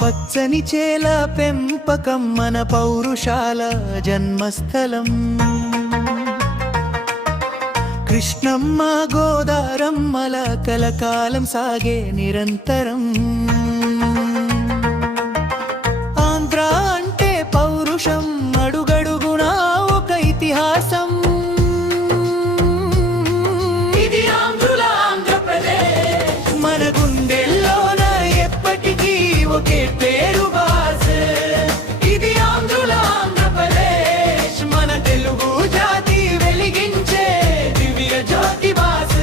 పచ్చని చేల పెంపకం మన పౌరుషాల జన్మస్థలం. కృష్ణమ్మ గోదారమ్మల కలకాలం సాగే నిరంతరం. ఆంధ్ర అంటే పౌరుషం, అడుగడుగునా ఒక ఇతిహాసం. ఇది ఆంధ్రుల ఆంధ్రప్రదేశ్, మన గుండెల్లోన ఎప్పటికీ ఒకే పేరు బాస్. ఇది ఆంధ్రుల ఆంధ్రప్రదేశ్, మన తెలుగు జాతి వెలిగించే దివ్య జ్యోతి బాస్.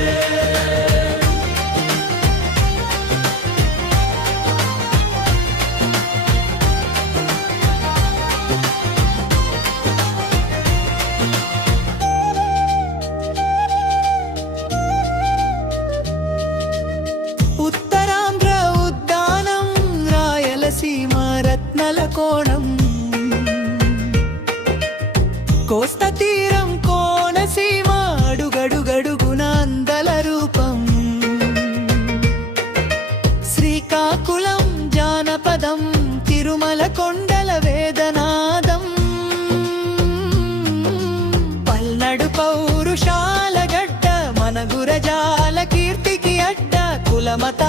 ఉత్తరాంధ్ర ఉద్దానం, రాయలసీమ రత్నల కోణం, కోస్తా తీరం కోనసీమ అడుగడుగడుగున అందల రూపం. శ్రీకాకుళం జానపదం, తిరుమల కొండల వేదనాదం. పల్నాడు పౌరుషాల గడ్డ, మన గురజాల కీర్తికి అడ్డ. కులమత